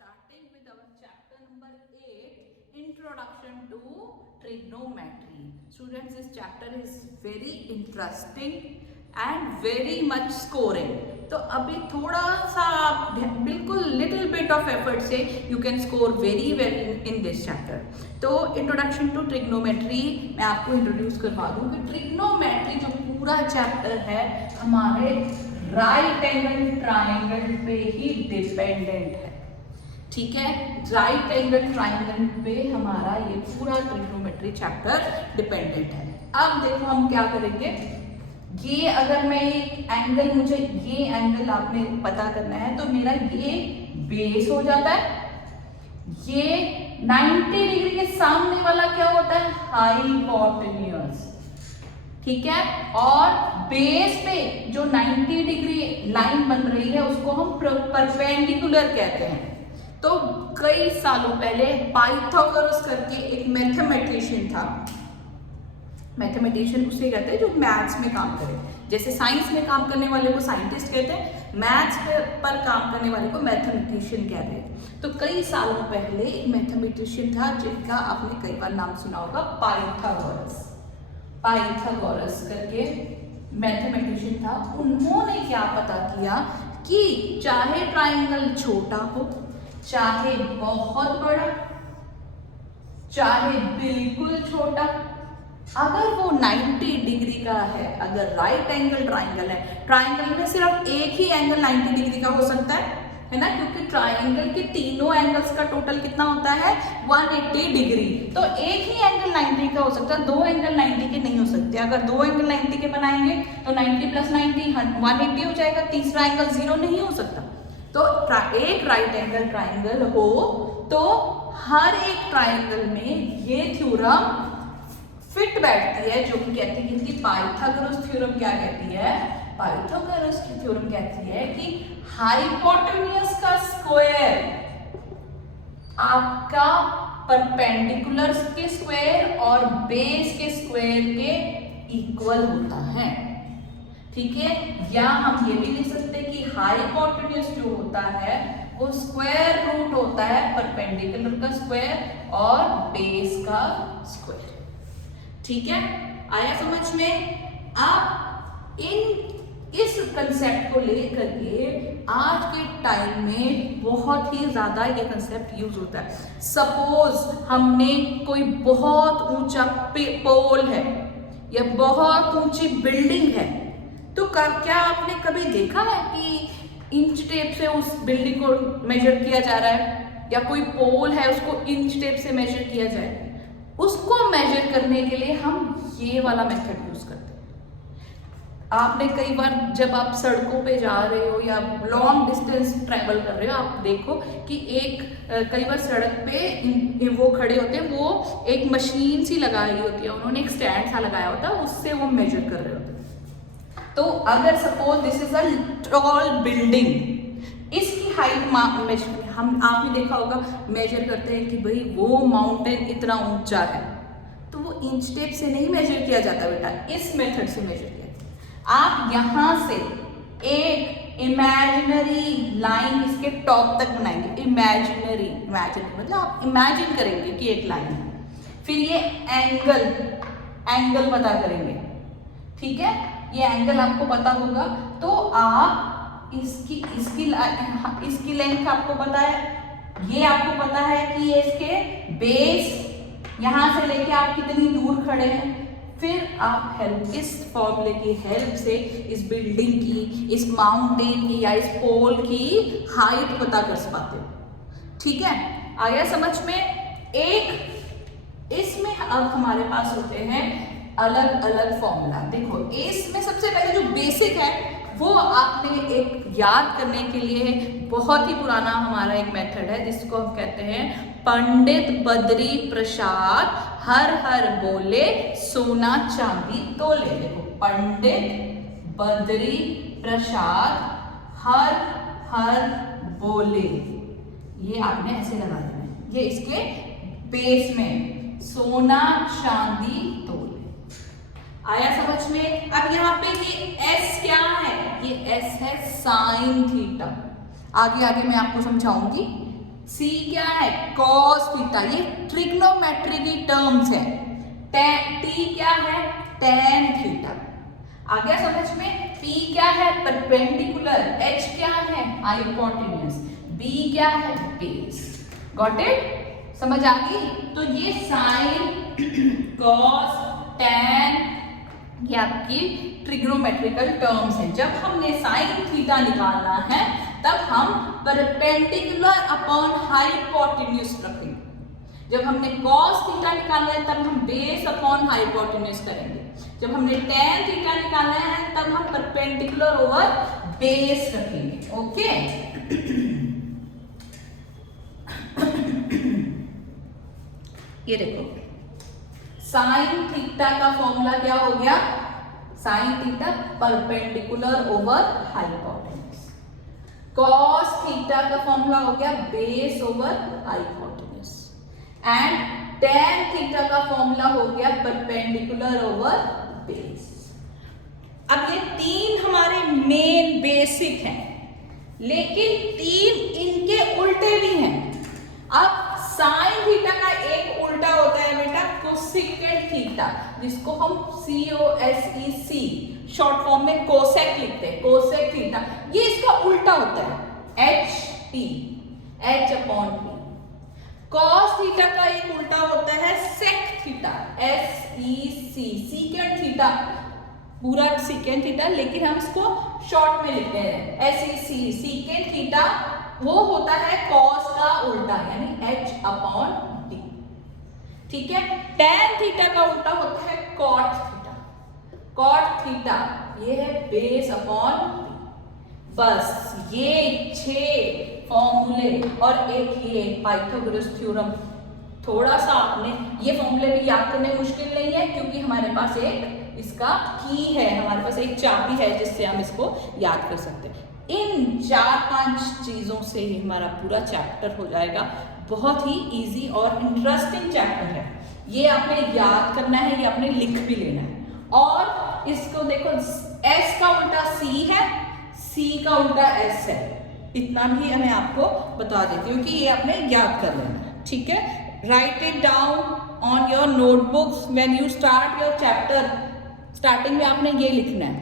starting with our chapter number 8, Introduction to Trigonometry. Students, this chapter is very interesting and very much scoring. तो अभी थोड़ा सा बिल्कुल little bit of effort से you can score very well in this chapter. तो introduction to trigonometry मैं आपको introduce करवा दूँ कि ट्रिग्नोमेट्री जो पूरा चैप्टर है हमारे राइट एंगल ट्राइंगल पे ही डिपेंडेंट है. ठीक है, राइट एंगल ट्राइंगल पे हमारा ये पूरा ट्रिग्नोमेट्री चैप्टर डिपेंडेंट है. अब देखो हम क्या करेंगे. ये अगर मैं एक एंगल, मुझे ये एंगल आपने पता करना है तो मेरा ये बेस हो जाता है. ये 90 डिग्री के सामने वाला क्या होता है, हाइपोटेन्यूज. ठीक है, और बेस पे जो 90 डिग्री लाइन बन रही है उसको हम परपेंडिकुलर कहते हैं. तो कई सालों पहले पाइथागोरस करके एक मैथमेटिशियन था. मैथमेटिशियन उसे कहते हैं जो मैथ्स में काम करे. जैसे साइंस में काम करने वाले को साइंटिस्ट कहते हैं, मैथ्स पर काम करने वाले को मैथमेटिशियन कहते हैं. तो कई सालों पहले एक मैथमेटिशियन था जिनका आपने कई बार नाम सुना होगा, पाइथागोरस. पाइथागोरस करके मैथमेटिशियन था. उन्होंने क्या पता किया कि चाहे ट्राइंगल छोटा हो, चाहे बहुत बड़ा, चाहे बिल्कुल छोटा, अगर वो 90 डिग्री का है, अगर राइट एंगल ट्राइंगल है, ट्राइंगल में सिर्फ एक ही एंगल 90 डिग्री का हो सकता है ना, क्योंकि ट्राइंगल के तीनों एंगल्स का टोटल कितना होता है, 180 डिग्री. तो एक ही एंगल 90 का हो सकता है, दो एंगल 90 के नहीं हो सकते. अगर दो एंगल 90 के बनाएंगे तो 90 प्लस 90 180 हो जाएगा. तीसरा एंगल 0 नहीं हो सकता. तो एक राइट एंगल ट्राइंगल हो तो हर एक ट्राइंगल में ये थ्योरम फिट बैठती है, जो कि कहती है कि पाइथागोरस थ्योरम क्या कहती है, पाइथागोरस की थ्योरम कहती है कि हाइपोटेन्यूज का स्क्वायर आपका परपेंडिकुलर के स्क्वायर और बेस के स्क्वायर के इक्वल होता है. ठीक है, या हम ये भी लिख सकते हैं कि हाइपोटेन्यूज जो होता है वो स्क्वायर रूट होता है परपेंडिकुलर का स्क्वायर और बेस का स्क्वायर. ठीक है, आया समझ में. आप इस कंसेप्ट को लेकर के आज के टाइम में बहुत ही ज्यादा ये कंसेप्ट यूज होता है. सपोज हमने कोई बहुत ऊंचा पोल है या बहुत ऊंची बिल्डिंग है, तो क्या आपने कभी देखा है कि इंच टेप से उस बिल्डिंग को मेजर किया जा रहा है, या कोई पोल है उसको इंच टेप से मेजर किया जाए? उसको मेजर करने के लिए हम ये वाला मेथड यूज करते हैं. आपने कई बार जब आप सड़कों पे जा रहे हो या लॉन्ग डिस्टेंस ट्रैवल कर रहे हो, आप देखो कि कई बार सड़क पे वो खड़े होते हैं, वो एक मशीन सी लगाई होती है, उन्होंने एक स्टैंड सा लगाया होता है, उससे वो मेजर कर रहे होते हैं. तो अगर suppose this is a tall building, इसकी हाइट हम आपने देखा होगा मेजर करते हैं कि भाई वो माउंटेन इतना ऊंचा है, तो वो इंच टेप से नहीं मेजर किया जाता बेटा, इस मेथड से मेजर किया जाता. आप यहां से एक इमेजिनरी लाइन इसके टॉप तक बनाएंगे. इमेजिनरी मतलब आप इमेजिन करेंगे कि एक लाइन है, फिर ये एंगल पता करेंगे. ठीक है, ये एंगल आपको पता होगा तो आप इसकी लेंथ आपको पता है, ये आपको पता है कि ये इसके बेस यहां से लेके आप कितनी दूर खड़े हैं. फिर आप इस फॉर्मूले की हेल्प से इस बिल्डिंग की, इस माउंटेन की या इस पोल की हाइट पता कर पाते हो. ठीक है, आया समझ में. एक इसमें अब हमारे पास होते हैं अलग अलग फॉर्मूला. देखो, इसमें सबसे पहले जो बेसिक है वो आपने एक याद करने के लिए बहुत ही पुराना हमारा एक मेथड है जिसको हम कहते हैं पंडित बद्री प्रसाद हर हर बोले सोना चांदी तोले. देखो, पंडित बद्री प्रसाद हर हर बोले, ये आपने ऐसे लगा देना है. ये इसके बेस में सोना चांदी तोले. आया समझ में. अब यहाँ पे ये S क्या है, ये S है साइन थीटा. आगे आगे मैं आपको समझाऊंगी. सी क्या है, कॉस थीटा, ये ट्रिग्नोमेट्री की टर्म्स है। टी क्या है, टेन थीटा। आ गया समझ में। पी क्या है, परपेंडिकुलर। एच क्या है, हाइपोटेन्यूज। बी क्या है, बेस। गॉट इट, समझ आ गई। तो ये साइन, कॉस, टेन, ये आपकी ट्रिग्नोमेट्रिकल टर्म्स हैं। जब हमने साइन थीटा निकालना है तब हम परपेंडिकुलर अपॉन हाइपोटेन्यूज रखेंगे। जब हमने कॉस थीटा निकालना है तब हम बेस अपॉन हाइपोटेन्यूज करेंगे। जब हमने टेन थीटा निकालना है तब हम परपेंडिकुलर ओवर बेस रखेंगे। ओके ये देखो, साइन थीटा का फॉर्मूला क्या हो गया, sine theta perpendicular over hypotenuse. Cos theta का फॉर्मूला हो गया base over hypotenuse. And tan theta का फॉर्मूला हो गया परपेंडिकुलर ओवर बेस। अब ये तीन हमारे मेन बेसिक हैं, लेकिन तीन इनके उल्टे भी हैं। अब साइन थीटा का एक उल्टा होता है बेटा कोसेकेंट थीटा, जिसको हम COSEC शॉर्ट फॉर्म में कोसेक लिखते हैं, कोसेक थीटा। ये इसका उल्टा होता है HT, H upon P। Cos theta का एक उल्टा होता है sec theta, SEC, secant theta, पूरा सीकेंट थीटा, लेकिन हम इसको शॉर्ट में लिखते हैं SEC, सीकेंट थीटा। वो होता है कॉस का उल्टा, यानी H अपॉन D। ठीक है। टेन थीटा का उल्टा होता है कॉट थीटा, कॉट थीटा ये है बेस अपॉन P। बस ये 6 फॉर्मूले और एक ये पाइथागोरस थ्योरम। थोड़ा सा आपने ये फॉर्मूले भी याद करने मुश्किल नहीं है, क्योंकि हमारे पास एक इसका की है, हमारे पास एक चाबी है जिससे हम इसको याद कर सकते हैं। इन 4-5 चीजों से ही हमारा पूरा चैप्टर हो जाएगा। बहुत ही इजी और इंटरेस्टिंग चैप्टर है। ये आपने याद करना है, ये आपने लिख भी लेना है। और इसको देखो, S का उल्टा C है, C का उल्टा S है। इतना भी मैं आपको बता देती हूँ कि ये आपने याद कर लेना है। ठीक है। Right it down on your notebooks when you start your chapter. Starting में आपने ये लिखना है।